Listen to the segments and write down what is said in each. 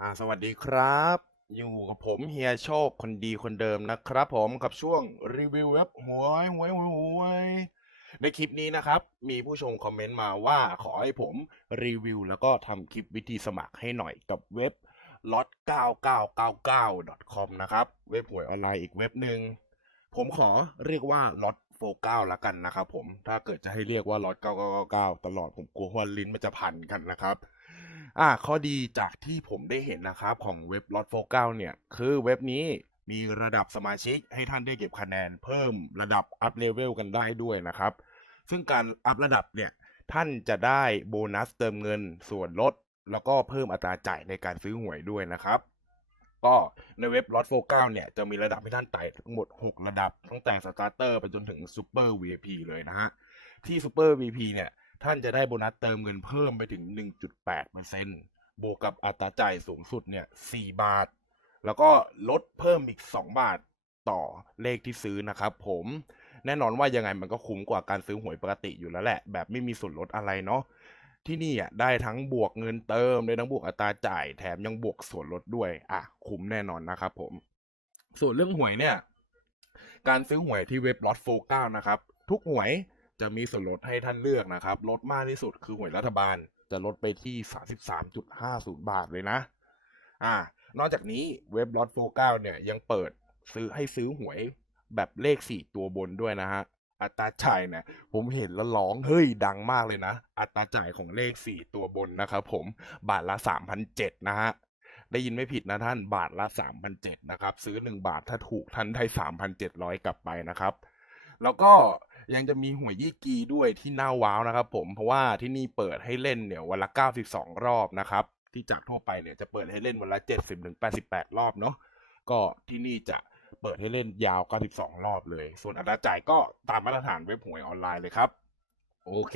อ่าสวัสดีครับ อยู่กับผมเฮียโชคคนดีคนเดิมนะครับผมกับช่วงรีวิวเว็บหวยหวยหวยหวยในคลิปนี้นะครับ มีผู้ชมคอมเมนต์มาว่าขอให้ผมรีวิว แล้วก็ทำคลิปวิธีสมัครให้หน่อยกับเว็บ lot 9999 com นะครับเว็บหวยออนไลน์อีกเว็บหนึ่งผมขอเรียกว่า lot 49ละกันนะครับผมถ้าเกิดจะให้เรียกว่า lot 9999 ตลอดผมกลัวว่าลิ้นมันจะพันกันนะครับ อ่าข้อดีจากที่ผมได้เห็นนะครับของเว็บ lot 49เนี่ย คือเว็บนี้มีระดับสมาชิกให้ท่านได้เก็บคะแนนเพิ่มระดับอัพเลเวลกันได้ด้วยนะครับ ซึ่งการอัพระดับเนี่ย ท่านจะได้โบนัสเติมเงินส่วนลด แล้วก็เพิ่มอัตราจ่ายในการซื้อหวยด้วยนะครับ ก็ในเว็บ lot 49เนี่ยจะมีระดับให้ท่านไต่ทั้งหมด 6 ระดับตั้งแต่สตาร์เตอร์ไปจนถึงซูเปอร์ VIP เลยนะฮะที่ซูเปอร์ VIP เนี่ย ท่านจะได้โบนัสเติมเงินเพิ่มไปถึง 1.8%บวกกับอัตราจ่ายสูงสุดเนี่ย4บาท แล้วก็ลดเพิ่มอีก 2 บาทต่อเลขที่ซื้อนะครับผมแน่นอนว่ายังไงมันก็คุ้มกว่าการซื้อหวยปกติอยู่แล้วแหละ แบบไม่มีส่วนลดอะไรเนาะที่นี่อะได้ทั้งบวกเงินเติมได้ทั้งบวกอัตราจ่ายแถมยังบวกส่วนลดด้วย อะคุ้มแน่นอนนะครับผม ส่วนเรื่องหวยเนี่ย การซื้อหวยที่เว็บ lot 49นะครับ ทุกหวย จะมีส่วนลดให้ท่านเลือกนะครับ ลดมากที่สุดคือหวยรัฐบาล จะลดไปที่ 33.50 บาทเลยนะ อ่า นอกจากนี้เว็บ lot 49เนี่ยยังเปิดซื้อให้ซื้อหวยแบบเลข 4 ตัวบนด้วยนะฮะ อัตราจ่ายเนี่ยผมเห็นแล้วร้องเฮ้ยดังมากเลยนะ อัตราจ่ายของเลข 4 ตัวบนนะครับผมบาทละ3,007นะฮะได้ยินไม่ผิดนะท่านบาทละ3,007นะครับ ซื้อ 1 บาทถ้าถูกท่านได้3,700 กลับไปนะครับ แล้วก็ยังจะมีหวยยี่กีด้วยที่น่าว้าวนะครับผมเพราะว่าที่นี่เปิดให้เล่นเนี่ยวันละ 92 รอบนะครับ ที่จากทั่วไปเนี่ยจะเปิดให้เล่นวันละ 70-88 รอบเนาะก็ที่นี่จะเปิดให้เล่นยาว 92 รอบเลย ส่วนอัตราจ่ายก็ตามมาตรฐานเว็บหวยออนไลน์เลยครับ โอเค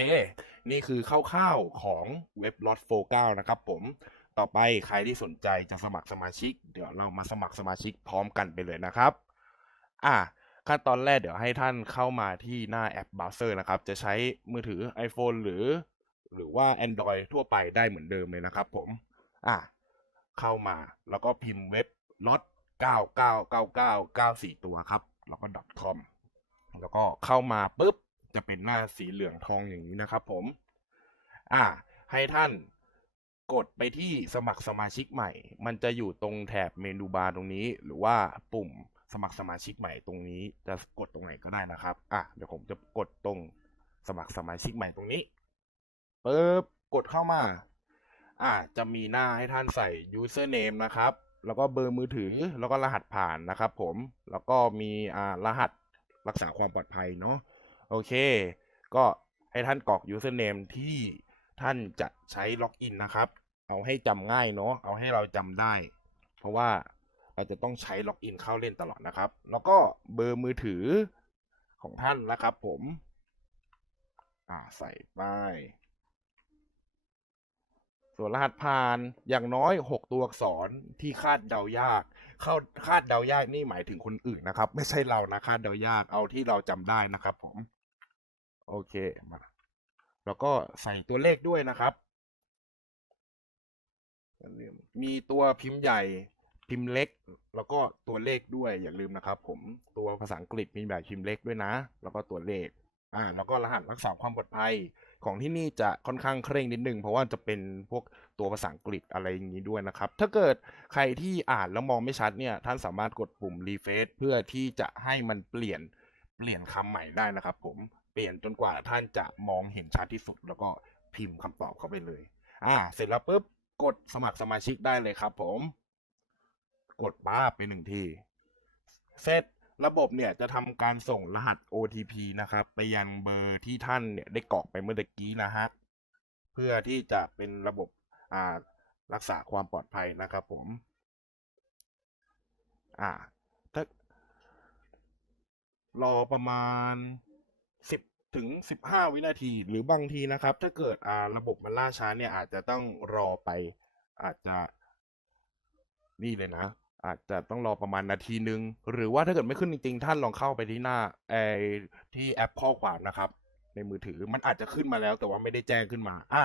นี่คือคร่าวๆของเว็บ lot 49นะครับผมต่อไปใครที่สนใจจะสมัครสมาชิก เดี๋ยวเรามาสมัครสมาชิกพร้อมกันไปเลยนะครับ อะ ขั้นตอนแรกเดี๋ยวให้ท่านเข้ามาที่หน้าแอปเบราว์เซอร์นะครับ จะใช้มือถือ iPhone หรือ หรือว่า Android ทั่วไปได้เหมือนเดิมเลยนะครับผมอะเข้ามาแล้วก็พิมพ์เว็บ lot 999994 ตัวครับ แล้วก็ .com แล้วก็เข้ามาปุ๊บ จะเป็นหน้าสีเหลืองทองอย่างนี้นะครับผม อ่า ให้ท่านกดไปที่สมัครสมาชิกใหม่ มันจะอยู่ตรงแถบเมนูบาร์ตรงนี้ หรือว่าปุ่ม สมัครสมาชิกใหม่ตรงนี้จะกดตรงไหนก็ได้นะครับ อะเดี๋ยวผมจะกดตรงสมัครสมาชิกใหม่ตรงนี้ปึ๊บกดเข้ามา อะจะมีหน้าให้ท่านใส่ username นะครับ แล้วก็เบอร์มือถือแล้วก็รหัสผ่านนะครับ ผมแล้วก็มีอ่ารหัสรักษาความปลอดภัยเนาะโอเค ก็ให้ท่านกรอก username ที่ท่านจะใช้ล็อกอินนะครับ เอาให้จำง่ายเนาะเอาให้เราจำได้ เพราะว่า เราจะต้องใช้ล็อกอินเข้าเล่นตลอดนะครับ แล้วก็เบอร์มือถือของท่านนะครับ ผมอ่าใส่ไปส่วนรหัสผ่านอย่างน้อยหกตัวอักษรที่คาดเดายาก เข้าคาดเดายากนี่หมายถึงคนอื่นนะครับ ไม่ใช่เรานะคาดเดายากเอาที่เราจำได้นะครับ ผม โอเคมาแล้วก็ใส่ตัวเลขด้วยนะครับ มีตัวพิมพ์ใหญ่ พิมพ์เล็ก แล้วก็ตัวเลขด้วยอย่าลืมนะครับ ผมตัวภาษาอังกฤษมีแบบพิมพ์เล็กด้วยนะ แล้วก็ตัวเลขอ่าแล้วก็รหัสรักษาความปลอดภัยของที่นี่จะค่อนข้างเคร่งนิดนึงเพราะว่าจะเป็นพวกตัวภาษาอังกฤษอะไรอย่างนี้ด้วยนะครับ ถ้าเกิดใครที่อ่านแล้วมองไม่ชัดเนี่ย ท่านสามารถกดปุ่มรีเฟซเพื่อที่จะให้มันเปลี่ยนเปลี่ยนคำใหม่ได้นะครับ ผมเปลี่ยนจนกว่าท่านจะมองเห็นชัดที่สุด แล้วก็พิมพ์คำตอบเข้าไปเลย อ่า เสร็จแล้วปุ๊บกดสมัครสมาชิกได้เลยครับ ผม กดป้าไปหนึ่งที เสร็จระบบเนี่ยจะทำการส่งรหัส OTP นะครับ ไปยังเบอร์ที่ท่านเนี่ยได้กรอกไปเมื่อตะกี้นะฮะ เพื่อที่จะเป็นระบบอ่ารักษาความปลอดภัยนะครับผม อ่าถ้ารอประมาณสิบถึงสิบห้าวินาที หรือบางทีนะครับ ถ้าเกิดอ่าระบบมันล่าช้าเนี่ยอาจจะต้องรอไป อาจจะนี่เลยนะ อาจจะต้องรอประมาณนาทีนึง หรือว่าถ้าเกิดไม่ขึ้นจริงๆ ท่านลองเข้าไปที่หน้าไอที่แอปข้อความนะครับ ในมือถือมันอาจจะขึ้นมาแล้ว แต่ว่าไม่ได้แจ้งขึ้นมา อ่า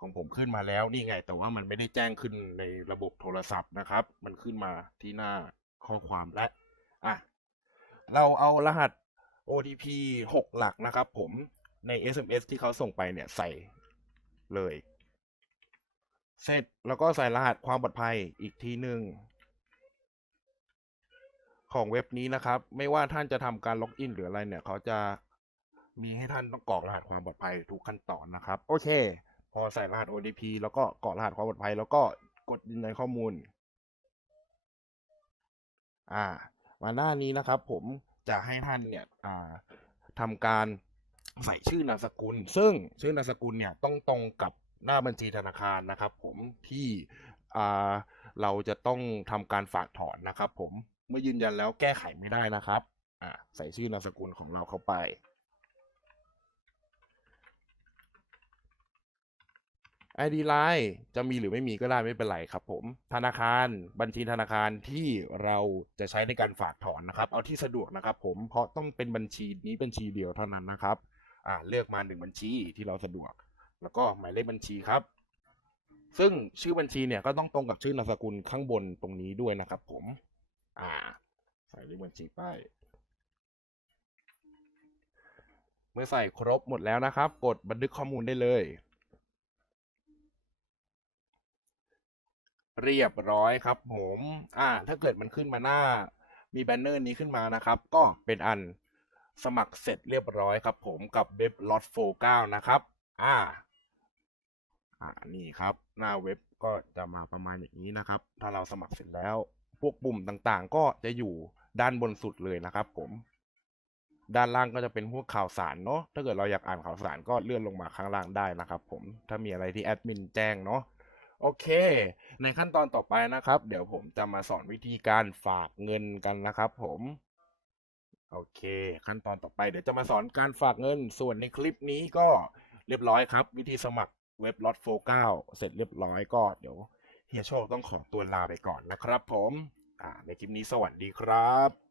ของผมขึ้นมาแล้วนี่ไง แต่ว่ามันไม่ได้แจ้งขึ้นในระบบโทรศัพท์นะครับ มันขึ้นมาที่หน้าข้อความและอะเราเอารหัส OTP หกหลักนะครับ ผมใน SMS ที่เขาส่งไปเนี่ยใส่เลย เสร็จแล้วก็ใส่รหัสความปลอดภัยอีกทีหนึ่ง ของเว็บนี้นะครับ ไม่ว่าท่านจะทำการล็อกอินหรืออะไรเนี่ย เขาจะมีให้ท่านต้องกรอกรหัสความปลอดภัยทุกขั้นตอนนะครับ โอเค พอใส่รหัส OTP แล้วก็กรอกรหัสความปลอดภัย แล้วก็กดยืนยันข้อมูล อ่า มาหน้านี้นะครับ ผมจะให้ท่านเนี่ยอ่าทำการใส่ชื่อนามสกุล ซึ่งชื่อนามสกุลเนี่ยต้องตรงกับหน้าบัญชีธนาคารนะครับ ผมที่อ่าเราจะต้องทำการฝากถอนนะครับ ผม เมื่อยืนยันแล้วแก้ไขไม่ได้นะครับ อ่าใส่ชื่อนามสกุลของเราเข้าไป ID Line จะมีหรือไม่มีก็ได้ไม่เป็นไรครับผม ธนาคารบัญชีธนาคารที่เราจะใช้ในการฝากถอนนะครับ เอาที่สะดวกนะครับผมเพราะต้องเป็นบัญชีนี้บัญชีเดียวเท่านั้นนะครับ อ่าเลือกมาหนึ่งบัญชีที่เราสะดวก แล้วก็หมายเลขบัญชีครับ ซึ่งชื่อบัญชีเนี่ยก็ต้องตรงกับชื่อนามสกุลข้างบนตรงนี้ด้วยนะครับผม อ่า ใส่เลขบัญชีไปเมื่อใส่ครบหมดแล้วนะครับ กดบันทึกข้อมูลได้เลย เรียบร้อยครับผมอ่า ถ้าเกิดมันขึ้นมาหน้า มีแบนเนอร์นี้ขึ้นมานะครับ ก็เป็นอันสมัครเสร็จเรียบร้อยครับผมกับเว็บ lot 49นะครับ อ่า อ่า นี่ครับ หน้าเว็บก็จะมาประมาณอย่างนี้นะครับ ถ้าเราสมัครเสร็จแล้ว วกปุ่มต่างๆ ก็จะอยู่ด้านบนสุดเลยนะครับ ผม ด้านล่างก็จะเป็นพวกข่าวสารเนาะถ้าเกิดเราอยากอ่านข่าวสารก็เลื่อนลงมาข้างล่างได้นะครับ ผมถ้ามีอะไรที่แอดมินแจ้งเนาะโอเค ในขั้นตอนต่อไปนะครับ เดี๋ยวผมจะมาสอนวิธีการฝากเงินกันนะครับ ผมโอเค ขั้นตอนต่อไปเดี๋ยวจะมาสอนการฝากเงิน ส่วนในคลิปนี้ก็เรียบร้อยครับ วิธีสมัครเว็บ lot 49เสร็จเรียบร้อยก็เดี๋ยว ฮียโชคต้องขอตัวลาไปก่อนนะครับผมในคลิปนี้สวัสดีครับ